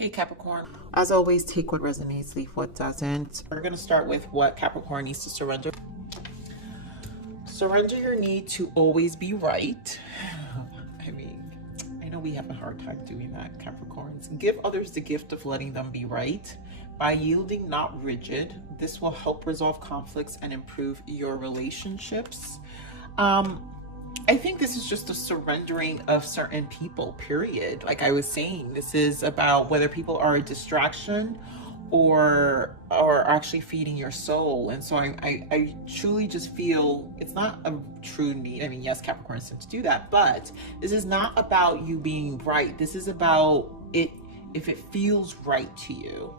Hey Capricorn, as always, take what resonates, leave what doesn't. We're going to start with what Capricorn needs to surrender. Surrender your need to always be right. I mean, I know we have a hard time doing that, Capricorns. Give others the gift of letting them be right. By yielding, not rigid, this will help resolve conflicts and improve your relationships. I think this is just a surrendering of certain people, period. Like I was saying, this is about whether people are a distraction or actually feeding your soul. And so I truly just feel it's not a true need. I mean, yes, Capricorns tend to do that, but this is not about you being right. This is about it if it feels right to you.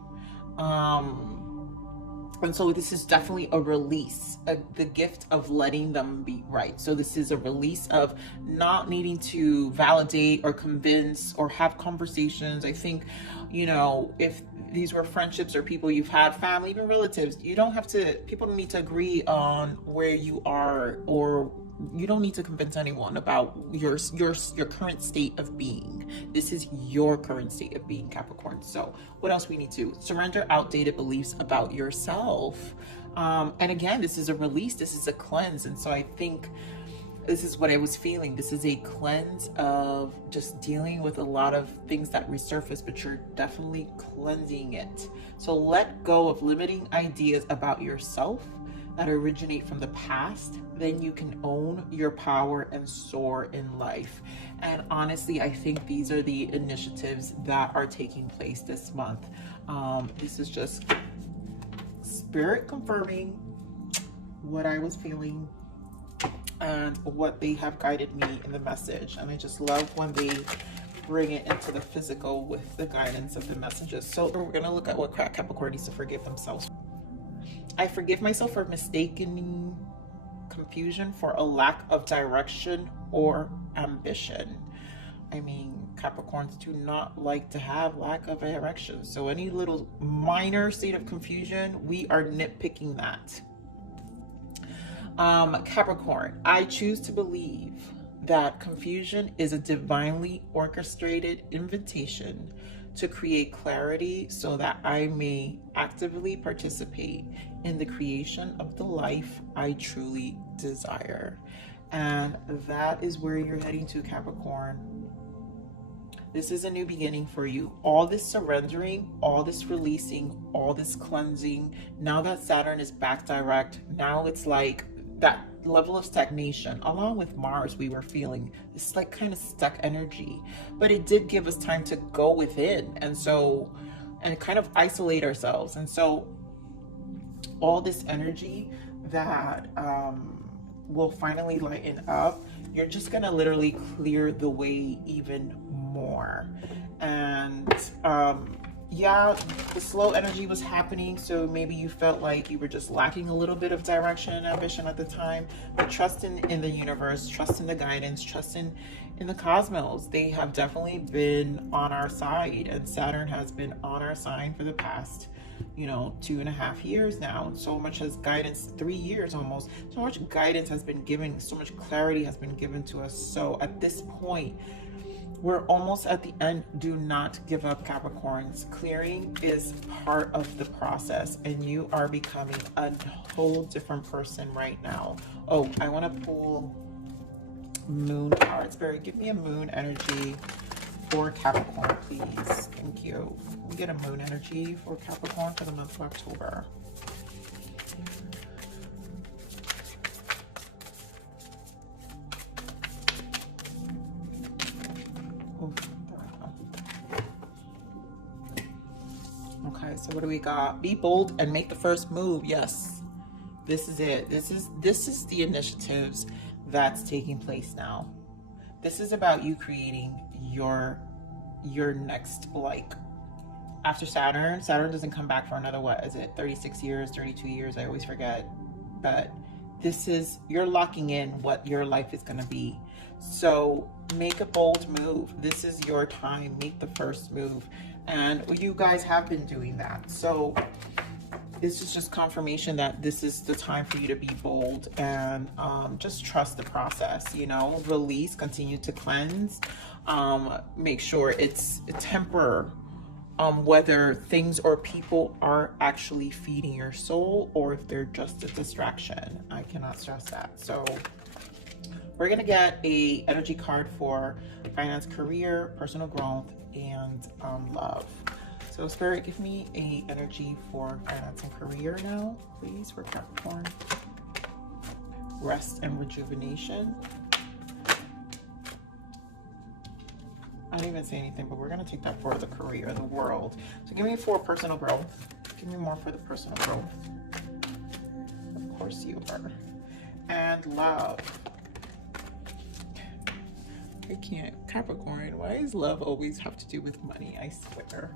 And so this is definitely a release, the gift of letting them be right. So this is a release of not needing to validate or convince or have conversations. I think, you know, if these were friendships or people you've had, family, even relatives, you don't have to, people don't need to agree on where you are, or you don't need to convince anyone about your current state of being. This is your current state of being, Capricorn. So what else we need to surrender? Outdated beliefs about yourself. And again, this is a release, this is a cleanse. And so I think this is what I was feeling. This is a cleanse of just dealing with a lot of things that resurface, but you're definitely cleansing it. So let go of limiting ideas about yourself that originate from the past. Then you can own your power and soar in life. And honestly, I think these are the initiatives that are taking place this month. This is just spirit confirming what I was feeling and what they have guided me in the message. And I just love when they bring it into the physical with the guidance of the messages. So we're going to look at what Capricorn needs to forgive themselves. I forgive myself for mistaking confusion for a lack of direction or ambition. I mean, Capricorns do not like to have lack of direction. So any little minor state of confusion, we are nitpicking that. Capricorn, I choose to believe that confusion is a divinely orchestrated invitation to create clarity so that I may actively participate in the creation of the life I truly desire. And that is where you're heading to, Capricorn. This is a new beginning for you. All this surrendering, all this releasing, all this cleansing. Now that Saturn is back direct, now it's like that level of stagnation, along with Mars, we were feeling this like kind of stuck energy, but it did give us time to go within and kind of isolate ourselves. And so all this energy that will finally lighten up, you're just gonna literally clear the way even more. And yeah, the slow energy was happening, so maybe you felt like you were just lacking a little bit of direction and ambition at the time, but trust in the universe, trust in the guidance, trust in the cosmos. They have definitely been on our side, and Saturn has been on our side for the past, 2.5 years now. And so much as guidance, 3 years almost, so much guidance has been given, so much clarity has been given to us. So at this point, we're almost at the end. Do not give up, Capricorns. Clearing is part of the process, and you are becoming a whole different person right now. Oh, I want to pull moon cards. Barry, give me a moon energy for Capricorn, please. Thank you. We get a moon energy for Capricorn for the month of October. Okay, so what do we got? Be bold and make the first move. Yes, this is it. This is the initiatives that's taking place now. This is about you creating your next, like, after Saturn doesn't come back for another, what is it, 36 years, 32 years, I always forget. But this is, you're locking in what your life is going to be. So make a bold move. This is your time. Make the first move. And you guys have been doing that. So this is just confirmation that this is the time for you to be bold and just trust the process, release, continue to cleanse. Make sure it's temper whether things or people are actually feeding your soul or if they're just a distraction. I cannot stress that. So we're gonna get a energy card for finance, career, personal growth, and love. So Spirit, give me a energy for finance and career now, please, for Capricorn. Rest and rejuvenation. I didn't even say anything, but we're going to take that for the career, the world. So give me for personal growth. Give me more for the personal growth. Of course you are. And love. I can't. Capricorn, why does love always have to do with money? I swear.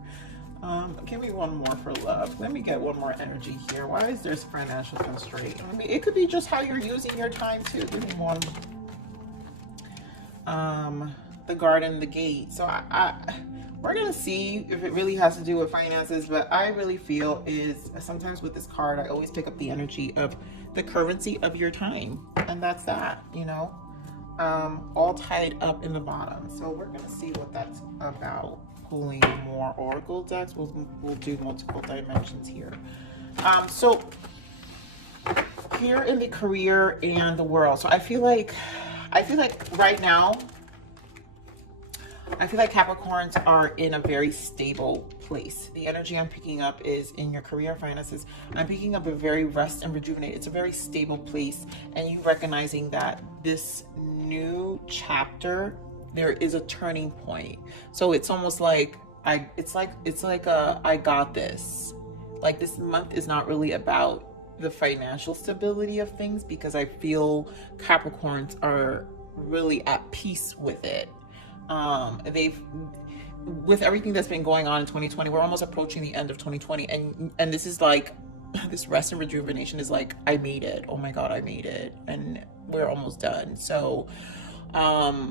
Give me one more for love. Let me get one more energy here. Why is there financial constraint? I mean, it could be just how you're using your time too. Give me one. The garden, the gate. So we're gonna see if it really has to do with finances, but I really feel is sometimes with this card I always pick up the energy of the currency of your time, and that's that, you know, all tied up in the bottom. So we're gonna see what that's about. Pulling more oracle decks. We'll do multiple dimensions here. So here in the career and the world, so I feel like right now I feel like Capricorns are in a very stable place. The energy I'm picking up is in your career finances. I'm picking up a very rest and rejuvenate. It's a very stable place, and you recognizing that this new chapter, there is a turning point. So it's almost like it's like I got this. Like this month is not really about the financial stability of things, because I feel Capricorns are really at peace with it. With everything that's been going on in 2020, we're almost approaching the end of 2020, and this is like, this rest and rejuvenation is like, I made it. Oh my God, I made it, and we're almost done. So I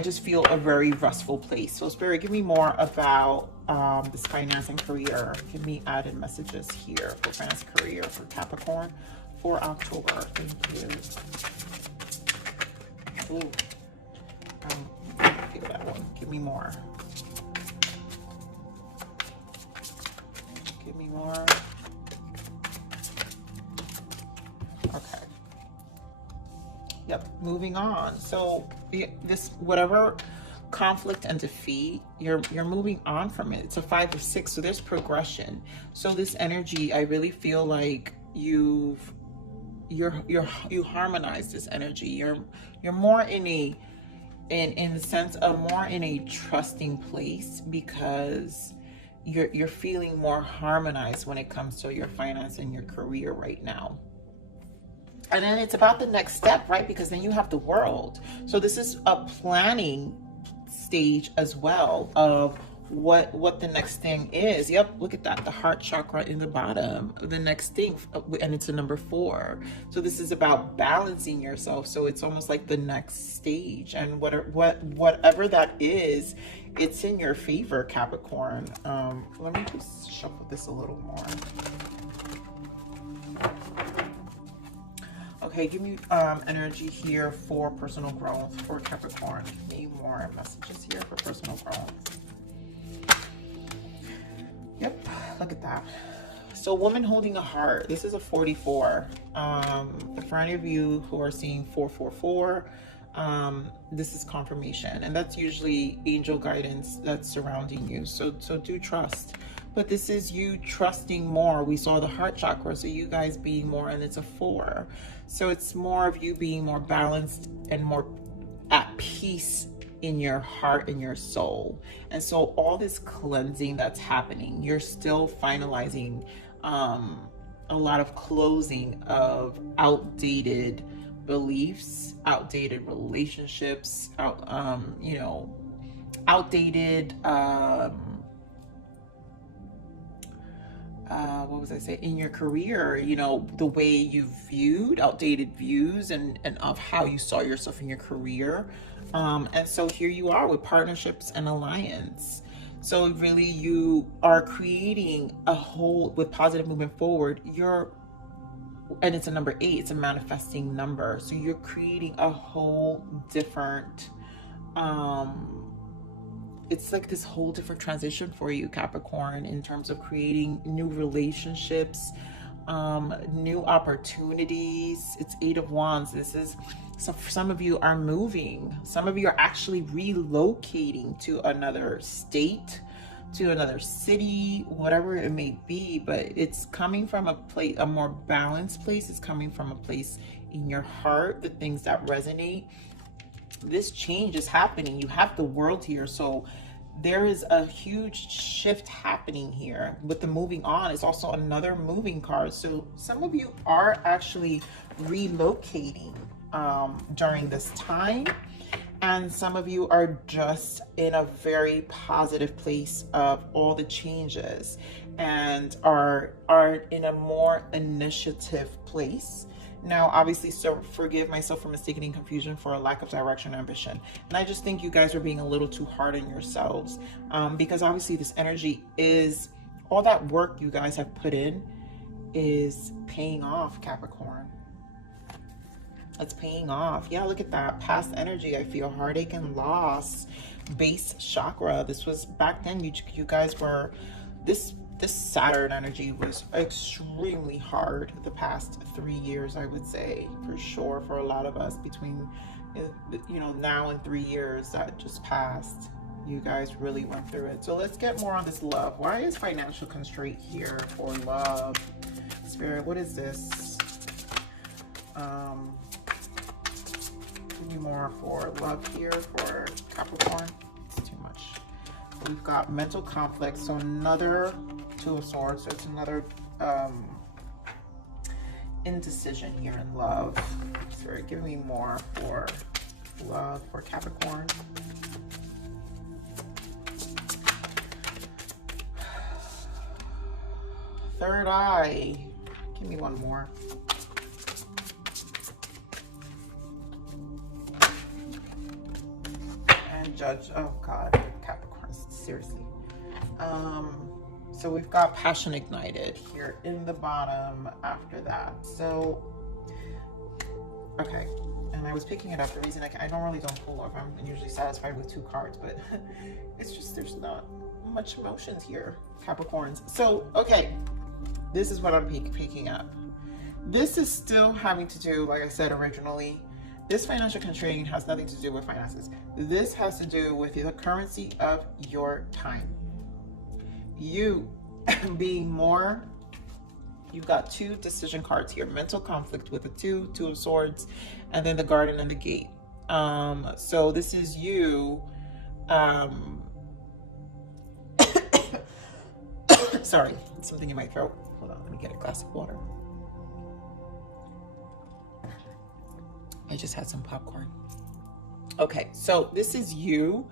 just feel a very restful place. So Spirit, give me more about this finance and career. Give me added messages here for finance and career for Capricorn for October. Thank you. Ooh. Give that one. Give me more. Give me more. Okay. Yep. Moving on. So this, whatever conflict and defeat, you're moving on from it. It's a 5 of 6, so there's progression. So this energy, I really feel like you harmonize this energy. You're more in the sense of more in a trusting place, because you're feeling more harmonized when it comes to your finance and your career right now. And then it's about the next step, right? Because then you have the world. So this is a planning stage as well of what the next thing is. Yep, look at that, the heart chakra in the bottom, the next thing, and it's a number 4. So this is about balancing yourself. So it's almost like the next stage, and whatever that is, it's in your favor, Capricorn. Let me just shuffle this a little more. Okay, give me energy here for personal growth for Capricorn. Give me more messages here for personal growth. Yep, look at that. So woman holding a heart. This is a 44. For any of you who are seeing 444, this is confirmation, and that's usually angel guidance that's surrounding you. So do trust. But this is you trusting more. We saw the heart chakra, so you guys being more, and it's a 4. So it's more of you being more balanced and more at peace in your heart and your soul. And so all this cleansing that's happening, you're still finalizing a lot of closing of outdated beliefs, outdated relationships, outdated what was I say, in your career, the way you viewed, outdated views and of how you saw yourself in your career. And so here you are with partnerships and alliance. So really you are creating a whole, with positive movement forward, and it's a number 8, it's a manifesting number. So you're creating a whole different it's like this whole different transition for you, Capricorn, in terms of creating new relationships, new opportunities. It's Eight of Wands. This is, so for some of you are moving. Some of you are actually relocating to another state, to another city, whatever it may be, but it's coming from a place, a more balanced place. It's coming from a place in your heart, the things that resonate. This change is happening. You have the world here, so there is a huge shift happening here. With the moving on, it's also another moving card. So some of you are actually relocating during this time, and some of you are just in a very positive place of all the changes and are in a more initiative place. Now, obviously, so forgive myself for mistaking confusion for a lack of direction and ambition. And I just think you guys are being a little too hard on yourselves, because obviously this energy is, all that work you guys have put in is paying off, Capricorn. It's paying off. Yeah, look at that. Past energy, I feel heartache and loss. Base chakra. This was back then, you guys were, this Saturn energy was extremely hard the past 3 years, I would say, for sure, for a lot of us. Between, you know, now and 3 years that just passed, you guys really went through it. So let's get more on this love. Why is financial constraint here for love? Spirit, what is this? Give me more for love here for Capricorn. It's too much. We've got mental conflict, so another Two of Swords. So it's another indecision here in love. Sorry, give me more for love for Capricorn. Third eye. Give me one more. And Judge. Oh God, Capricorn, seriously. So we've got passion ignited here in the bottom after that. So, okay. And I was picking it up. The reason I normally don't pull off, I'm usually satisfied with 2 cards, but it's just, there's not much emotions here, Capricorns. So, okay. This is what I'm picking up. This is still having to do, like I said originally, this financial constraint has nothing to do with finances. This has to do with the currency of your time. You being more, you've got 2 decision cards here. Mental conflict with the Two of Swords, and then the Garden and the Gate. So this is you, sorry, something in my throat. Hold on, let me get a glass of water. I just had some popcorn. Okay, so this is you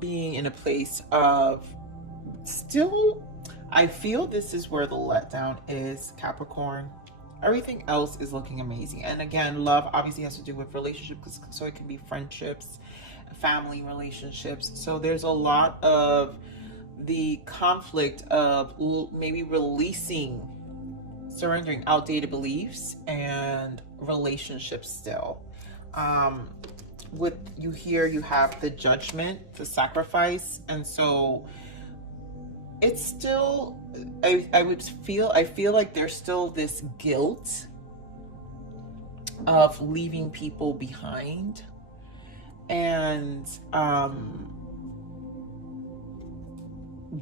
being in a place of still, I feel this is where the letdown is, Capricorn. Everything else is looking amazing. And again, love obviously has to do with relationships, so it can be friendships, family relationships. So there's a lot of the conflict of maybe releasing, surrendering outdated beliefs and relationships still. With you here, you have the Judgment, the Sacrifice, and so it's still, I feel like there's still this guilt of leaving people behind, and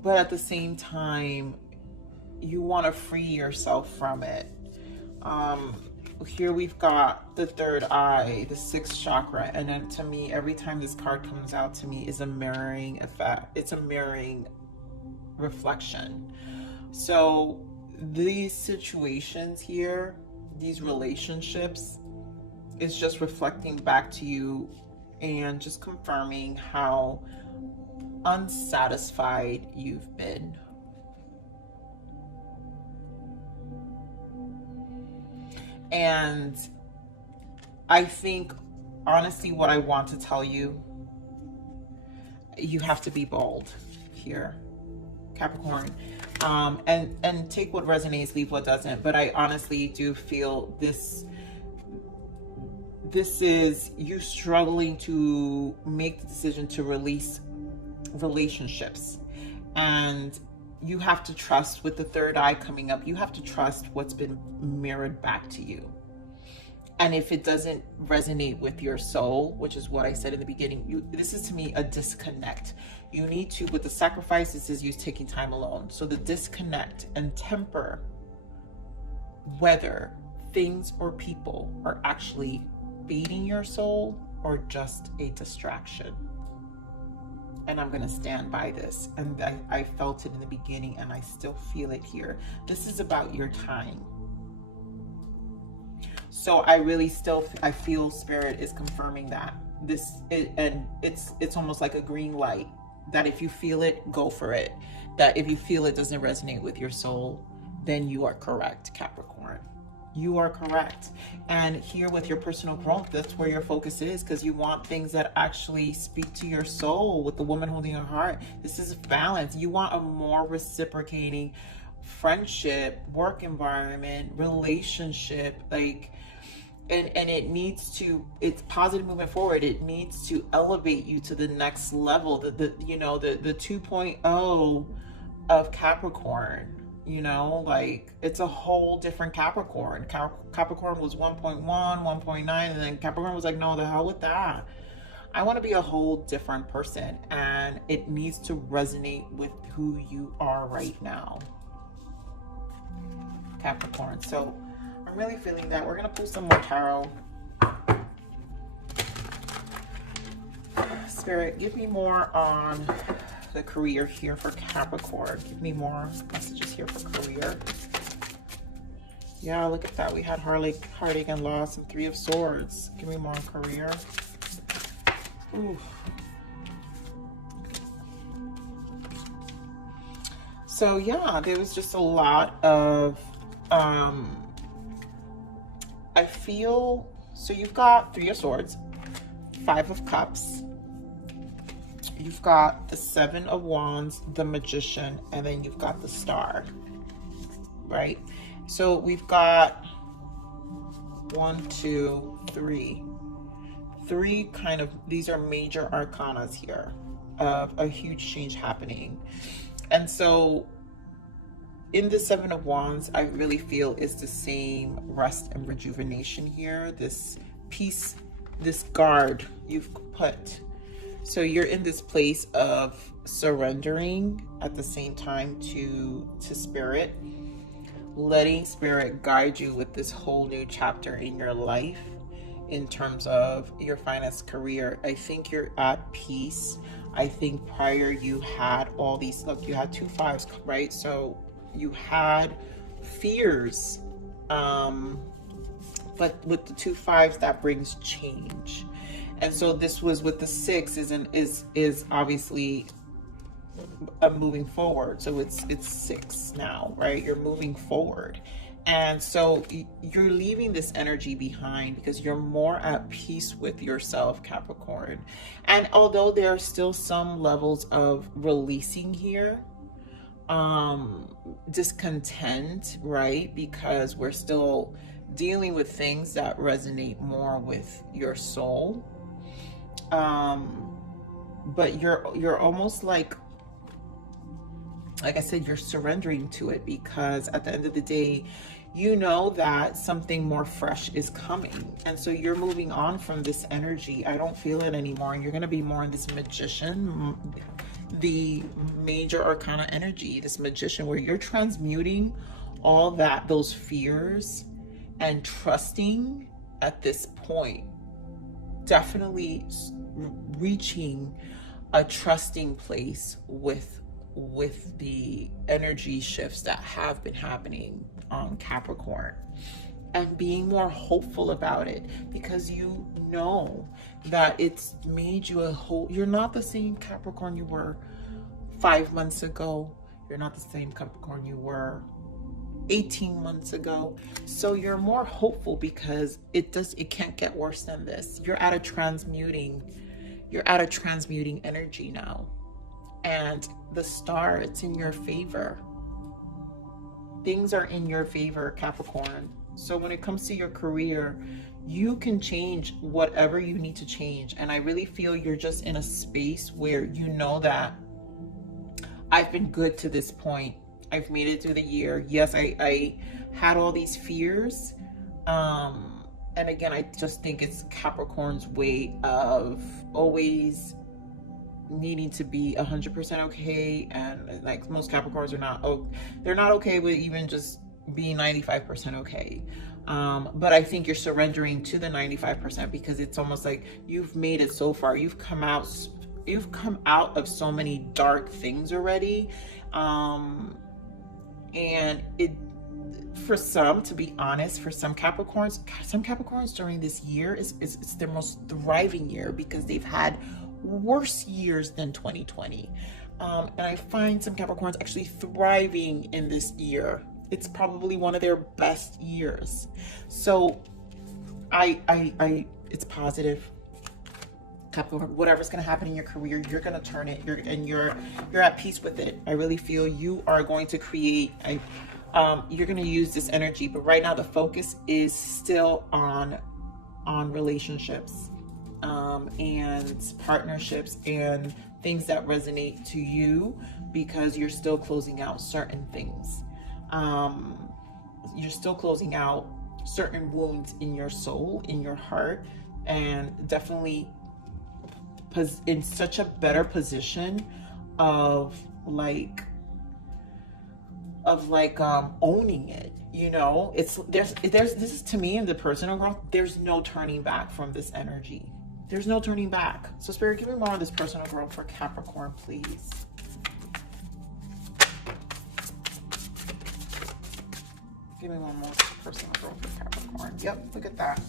but at the same time you want to free yourself from it. Here we've got the third eye, the 6th chakra, and then to me, every time this card comes out to me is a mirroring effect. It's a mirroring reflection. So these situations here, these relationships, is just reflecting back to you and just confirming how unsatisfied you've been. And I think, honestly, what I want to tell you, you have to be bold here, Capricorn. And take what resonates, leave what doesn't. But I honestly do feel this is you struggling to make the decision to release relationships, and you have to trust. With the third eye coming up, you have to trust what's been mirrored back to you. And if it doesn't resonate with your soul, which is what I said in the beginning, this is to me a disconnect. You need to, with the sacrifice, this is you taking time alone. So the disconnect and temper whether things or people are actually feeding your soul or just a distraction. And I'm going to stand by this. And I felt it in the beginning, and I still feel it here. This is about your time. So I really I feel Spirit is confirming that and it's almost like a green light, that if you feel it, go for it. That if you feel it doesn't resonate with your soul, then you are correct, Capricorn. You are correct. And here with your personal growth, that's where your focus is, because you want things that actually speak to your soul. With the woman holding your heart, this is balance. You want a more reciprocating friendship, work environment, relationship, like, and it needs to, it's positive moving forward. It needs to elevate you to the next level, the 2.0 of Capricorn. You know, like, it's a whole different Capricorn. Capricorn was 1.1, 1.9, and then Capricorn was like, no, the hell with that. I want to be a whole different person, and it needs to resonate with who you are right now, Capricorn. So I'm really feeling that. We're going to pull some more tarot. Spirit, give me more on the career here for Capricorn. Give me more messages here for career. Yeah, look at that. We had heartache and loss and 3 of Swords. Give me more on career. Ooh. So yeah, there was just a lot of I feel, so you've got 3 of Swords, 5 of Cups, you've got the 7 of Wands, the Magician, and then you've got the Star, right? So we've got 1, 2, 3 kind of, these are major arcanas here of a huge change happening. And so in the 7 of Wands, I really feel is the same rest and rejuvenation here. This peace, this guard you've put. So you're in this place of surrendering at the same time to Spirit, letting Spirit guide you with this whole new chapter in your life in terms of your finance, career. I think you're at peace. I think prior you had all these, look, you had 2 5s, right? So you had fears, but with the 2 5s, that brings change. And so this was with the 6 is obviously a moving forward. So it's 6 now, right? You're moving forward. And so you're leaving this energy behind because you're more at peace with yourself, Capricorn. And although there are still some levels of releasing here, discontent, right? Because we're still dealing with things that resonate more with your soul. But you're almost like I said, you're surrendering to it, because at the end of the day, you know that something more fresh is coming. And so you're moving on from this energy. I don't feel it anymore. And you're going to be more in this Magician, the major arcana energy, this Magician, where you're transmuting all that, those fears, and trusting at this point. Definitely reaching a trusting place with the energy shifts that have been happening on Capricorn, and being more hopeful about it, because you know that it's made you a whole, you're not the same Capricorn you were 5 months ago. You're not the same Capricorn you were 18 months ago. So you're more hopeful because it can't get worse than this. You're at a transmuting energy now. And the Star, it's in your favor. Things are in your favor, Capricorn. So when it comes to your career, you can change whatever you need to change. And I really feel you're just in a space where you know that I've been good to this point. I've made it through the year. Yes, I had all these fears. And again, I just think it's Capricorn's way of always needing to be 100% okay. And like most Capricorns are not, oh, they're not okay with even just being 95% okay. But I think you're surrendering to the 95% because it's almost like you've made it so far. You've come out of so many dark things already. And it, for some, to be honest, for some Capricorns during this year it's their most thriving year because they've had worse years than 2020. And I find some Capricorns actually thriving in this year. It's probably one of their best years. So it's positive. Capricorn, whatever's going to happen in your career, you're going to turn it. You're at peace with it. I really feel you are going to create. You're going to use this energy, but right now the focus is still on relationships, and partnerships and things that resonate to you because you're still closing out certain things. You're still closing out certain wounds in your soul, in your heart, and definitely in such a better position of owning it. You know, there's this is, to me, in the personal growth, there's no turning back from this energy. There's no turning back. So Spirit, give me more of this personal growth for Capricorn, please. Give me one more personal growth for Capricorn. Yep, look at that.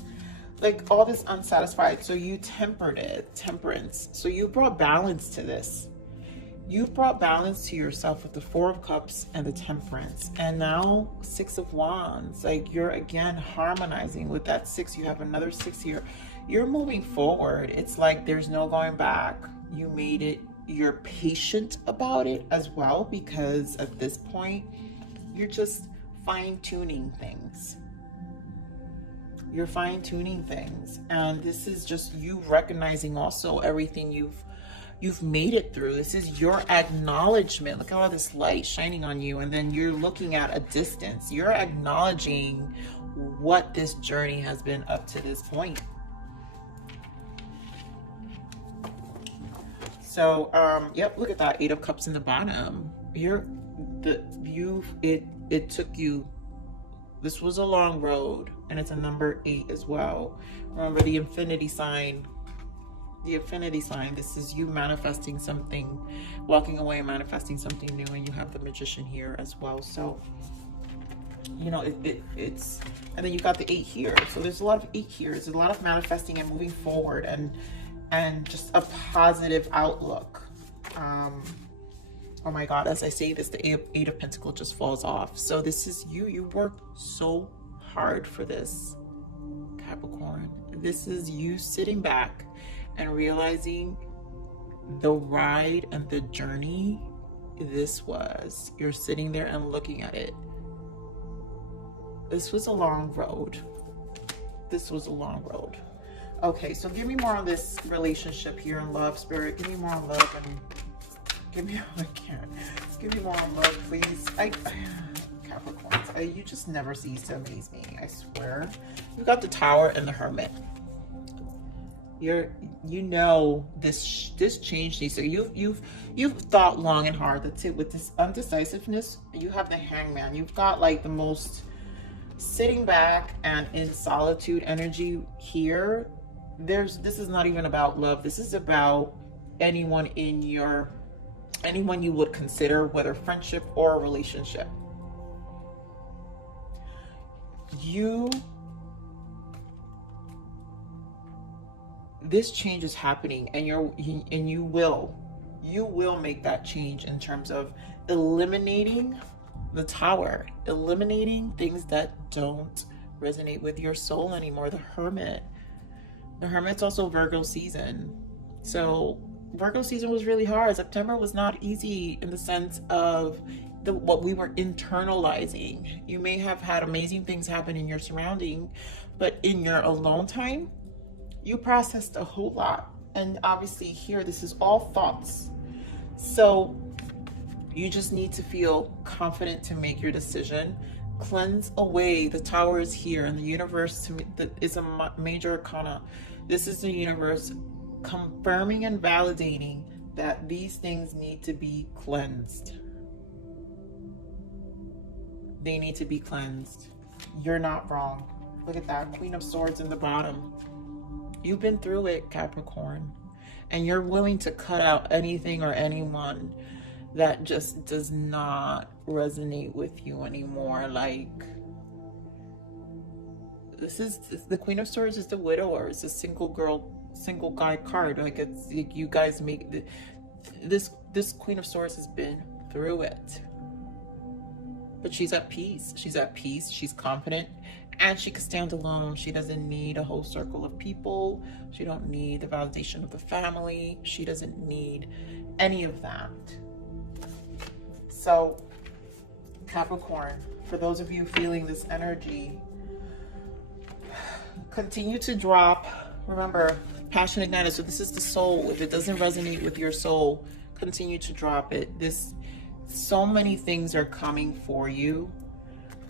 Like all this unsatisfied. So you tempered it, temperance. So you brought balance to this. You brought balance to yourself with the Four of Cups and the Temperance. And now Six of Wands. Like you're again harmonizing with that six. You have another six here. You're moving forward. It's like there's no going back. You made it. You're patient about it as well, because at this point, you're just fine-tuning things. You're fine-tuning things. And this is just you recognizing also everything you've made it through. This is your acknowledgement. Look at all this light shining on you, and then you're looking at a distance. You're acknowledging what this journey has been up to this point. So yep, look at that Eight of Cups in the bottom here. It took you, this was a long road, and it's a number 8 as well. Remember the infinity sign. The infinity sign, this is you manifesting something, walking away and manifesting something new, and you have the Magician here as well. So, you know, it's, and then you got the 8 here. So there's a lot of 8 here. There's a lot of manifesting and moving forward, and just a positive outlook. Oh my God, as I say this, the Eight of Pentacles just falls off. So this is you worked so hard for this, Capricorn. This is you sitting back and realizing the ride and the journey this was. You're sitting there and looking at it. This was a long road. This was a long road. Okay, so give me more on this relationship here in love, Spirit. Give me more on love, and give me, I can't. Give me more on love, please. Capricorns, you just never cease to amaze me, I swear. You got the Tower and the Hermit. You know this change needs to, you've thought long and hard. That's it. With this undecisiveness, you have the Hangman. You've got like the most sitting back and in solitude energy here. This is not even about love. This is about anyone you would consider, whether friendship or a relationship. This change is happening, and you will make that change in terms of eliminating the Tower, eliminating things that don't resonate with your soul anymore. The Hermit's also Virgo season. So Virgo season was really hard. September was not easy in the sense of what we were internalizing. You may have had amazing things happen in your surrounding, but in your alone time, you processed a whole lot. And obviously here, this is all thoughts. So You just need to feel confident to make your decision. Cleanse away. The Tower is here, and the universe to me is a major arcana. This is the universe confirming and validating that these things need to be cleansed. They need to be cleansed. You're not wrong. Look at that, Queen of Swords in the bottom. You've been through it, Capricorn, and you're willing to cut out anything or anyone that just does not resonate with you anymore. Like, this is the Queen of Swords is the widower. It's a single girl, single guy card. Like, it's like you guys make this Queen of Swords has been through it, but she's at peace. She's at peace. She's confident, and she can stand alone. She doesn't need a whole circle of people. She don't need the validation of the family. She doesn't need any of that. So, Capricorn, for those of you feeling this energy, continue to drop. Remember, passion ignited. So this is the soul. If it doesn't resonate with your soul, continue to drop it. So many things are coming for you.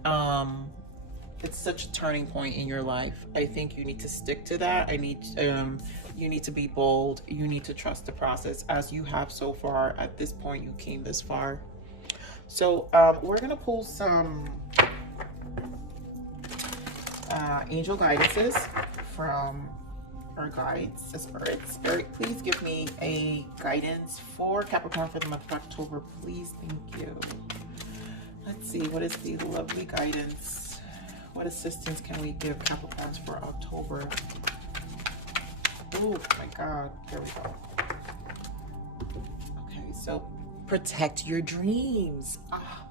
It's such a turning point in your life. I think you need to stick to that. You need to be bold. You need to trust the process, as you have so far. At this point, you came this far. So we're gonna pull some angel guidances from our guides, the spirits. Spirit, please give me a guidance for Capricorn for the month of October, please. Thank you. Let's see, what is the lovely guidance? What assistance can we give Capricorns for October? Oh my God, there we go. Okay, so protect your dreams. Ah,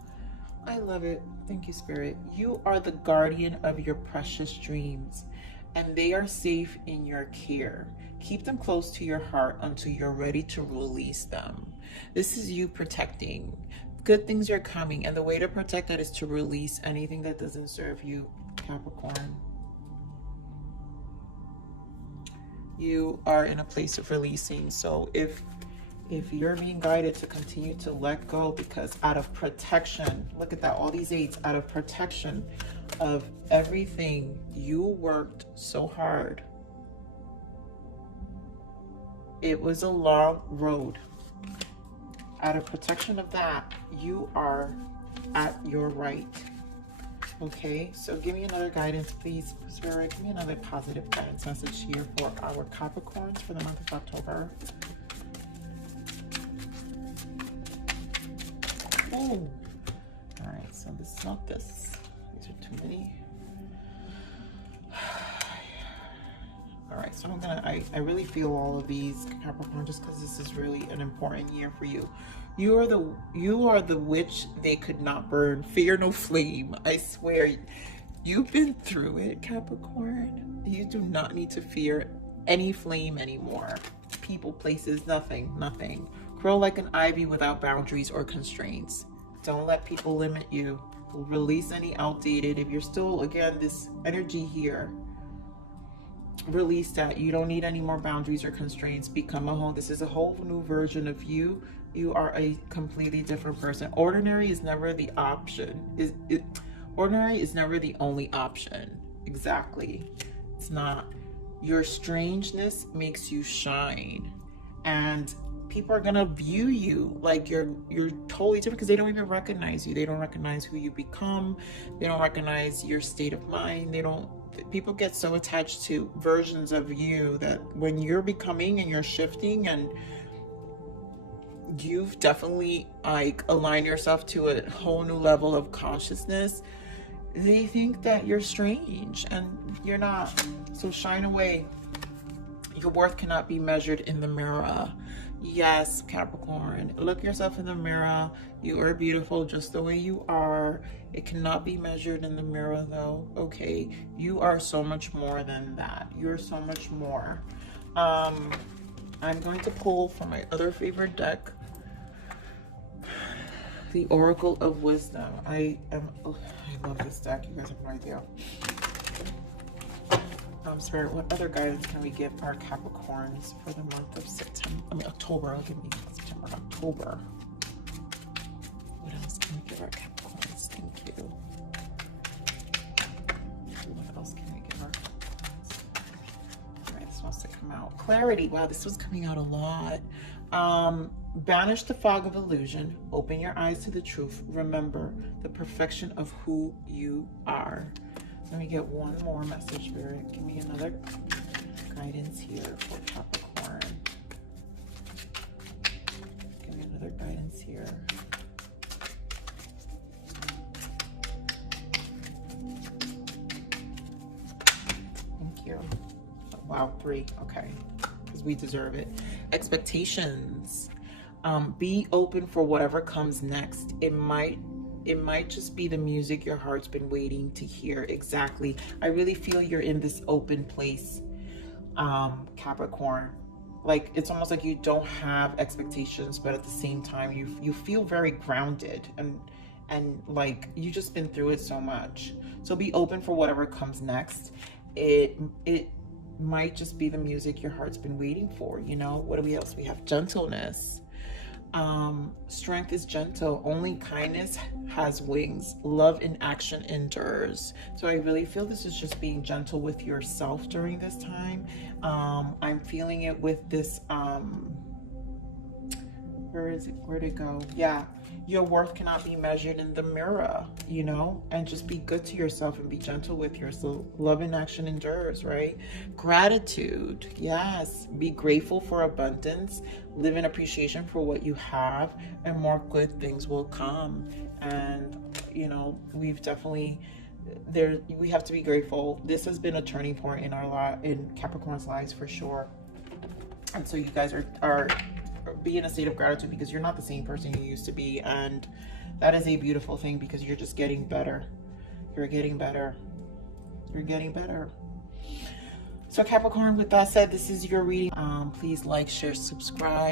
I love it. Thank you, Spirit. You are the guardian of your precious dreams, and they are safe in your care. Keep them close to your heart until you're ready to release them. This is you protecting. Good things are coming, and the way to protect that is to release anything that doesn't serve you, Capricorn. You are in a place of releasing. So if you're being guided to continue to let go, because out of protection, look at that, all these eights, out of protection of everything you worked so hard. It was a long road. Out of protection of that, you are at your right. Okay, so give me another guidance, please, Spirit. Give me another positive guidance message here for our Capricorns for the month of October. Oh, all right, so this is not this. These are too many. All right, so I really feel all of these, Capricorn, just because this is really an important year for you. You are the witch they could not burn. Fear no flame. I swear, you've been through it, Capricorn. You do not need to fear any flame anymore. People, places, nothing. Grow like an ivy without boundaries or constraints. Don't let people limit you. Release any outdated. If you're still, again, this energy here, release that. You don't need any more boundaries or constraints. Become a whole. This is a whole new version of you. You are a completely different person. Ordinary is never the option. Ordinary is never the only option. Exactly. It's not. Your strangeness makes you shine, and people are gonna view you like you're totally different, because they don't even recognize you. They don't recognize who you become. They don't recognize your state of mind. People get so attached to versions of you that when you're becoming and you're shifting, and you've definitely like aligned yourself to a whole new level of consciousness, they think that you're strange, and you're not. So shine away. Your worth cannot be measured in the mirror. Yes, Capricorn, look yourself in the mirror. You are beautiful just the way you are. It cannot be measured in the mirror though, okay? You are so much more than that. You're so much more. I'm going to pull from my other favorite deck, the Oracle of Wisdom. I love this deck. You guys have no idea. Spirit, what other guidance can we give our Capricorns for the month of October? I'll give me September, October. clarity. Wow, this was coming out a lot. Banish the fog of illusion. Open your eyes to the truth. Remember the perfection of who you are. Let me get one more message, Spirit. Give me another guidance here for Capricorn. Give me another guidance here. Thank you. Wow, 3. Okay. Because we deserve it. Expectations. Be open for whatever comes next. It might just be the music your heart's been waiting to hear. Exactly. I really feel you're in this open place, Capricorn. Like, it's almost like you don't have expectations, but at the same time you feel very grounded, and like you just been through it so much. So be open for whatever comes next. It might just be the music your heart's been waiting for, you know. What do we else? We have gentleness. Strength is gentle. Only kindness has wings. Love in action endures. So I really feel this is just being gentle with yourself during this time. I'm feeling it with this, where is it? Where'd it go? Yeah. Your worth cannot be measured in the mirror, you know, and just be good to yourself and be gentle with yourself. Love in action endures, right? Gratitude. Yes. Be grateful for abundance. Live in appreciation for what you have, and more good things will come. And, you know, we've definitely, we have to be grateful. This has been a turning point in in Capricorn's lives for sure. And so you guys are be in a state of gratitude, because you're not the same person you used to be, and that is a beautiful thing, because you're just getting better. You're getting better. You're getting better. So Capricorn, with that said, this is your reading. Please like, share, subscribe.